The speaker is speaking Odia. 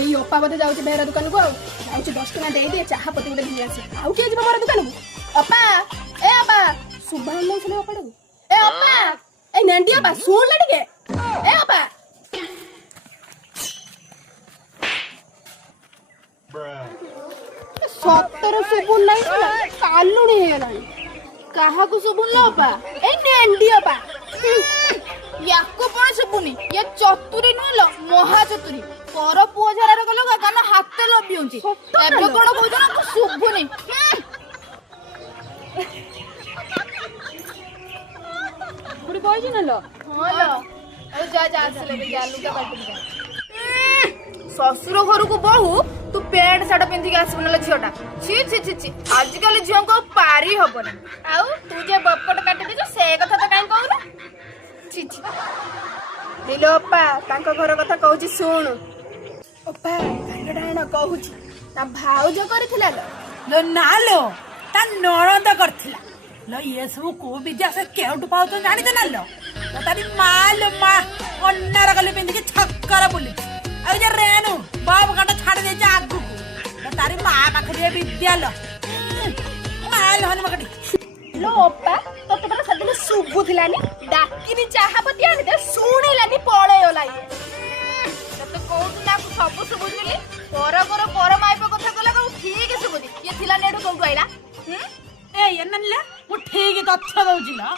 ଏଇ ଅପା ବୋଧେ ଯାଉଛି ବେହେରା ଦୋକାନକୁ ଆଉ ଯାଉଛି 10 ଟଙ୍କା ଦେଇଦିଏ ଚାହା ପତି ଗୋଟେ ଘିନି ଆସେ। ଆଉ କିଏ ଯିବ ମୋର ଦୋକାନକୁ? ଅପା ଏ ଅପା ଶୁଭା ନଉଥିଲେ ଅପାଟାକୁ। ଏ ଅପା ଏଇ ନେଣ୍ଡି ଅପା ଶୁଣିଲେ ଟିକେ। ଏ ଅପା ସତର ଶୁଭୁନ ନାହିଁ ସିନା କାଲୁଣି ହେଇଗଲାଣି। କାହାକୁ ଶୁଭୁନ ଅପା? ଏଇ ନେଣ୍ଡି ଅପା। ୟାକୁ କଣ ଶୁଭୁନି? ଇଏ ଚତୁରୀ ନୁହେଁ ମହା ଚତୁରୀ। ପର ପୁଅ ଝାଡାର କଲ କାନ ହାତ ଲବିଉଛି। ଏବେ କଣ କହୁଛ ନା ଶୁଭୁନି? କୋଉଠି ବଇଛି ନଲ? ହଁ ଲ ଆଉ ଯା ଯା ଆସିଲେ ଯା ଲୁଗା କାଟିକି ଯା। ଶ୍ୱଶୁର ଘରକୁ ବୋହୁ ତୁ ପ୍ୟାଣ୍ଟ ସାର୍ଟ ପିନ୍ଧିକି ଆସିବୁ ନହେଲେ ଝିଅଟା। ଛି ଛି ଛି ଛି ଆଜିକାଲି ଝିଅଙ୍କୁ ଆଉ ପାରି ହବନି। ଆଉ ତୁ ଯେ ବକଟ କାଟି ଦେଇଛୁ ସେ କଥା ତ କାଇଁ କହୁନୁ? ଛି ଛି ଦିଲୋ ଅପା ତାଙ୍କ ଘର କଥା କହୁଛି ଶୁଣୁ। ଅପା କାନ ଡାଣ କହୁଛି ତା ଭାଉଜ କରିଥିଲା ଲୋ ନା ଲୋ ତା ନଣନ୍ଦ କରିଥିଲା ଲୋ। ଇଏ ସବୁ କୋଉ ବିଦ୍ୟା ସେ କେଉଠୁ ପାଉଛନ୍ତି ଜାଣିଛ ନା ଲୋ? ତାରି ମା ଲୋ ମା ଅନାର ଗଲି ପିନ୍ଧିକି ଛକର ବୁଲିଛି। ଆଉ ଯେ ରେଣୁ ବାପ କାଟ ଛାଡି ଦେଇଛି ଆଗକୁ ତାରି ମା ପାଖରେ ଏ ବିଦ୍ୟା ଲୋ। ମା ଲୋ ହନୁମକଟି ଲୋ ଅପା ତତେ ପରା ସେଦିନ ଶୁଭୁଥିଲାନି ଡାକିନି ଚାହା ପତି ଆଣିଦେ ଶୁଣିଲାନି ପଳେଇଗଲା। ଇଏ ତତେ କହୁଛୁ ନା ସବୁ ଶୁଭୁଛି ବୋଲି ପର ମାଇପ କଥା କଲା କଉ ଠିକ ଶୁଭୁଛି। ଇଏ ଥିଲା ନେଡୁ କୋଉଠୁ ଆଇଲା? ଏ ନାନିଲା ମୁଁ ଠିକ ତଥ୍ୟ ଦଉଛି ଲୋ।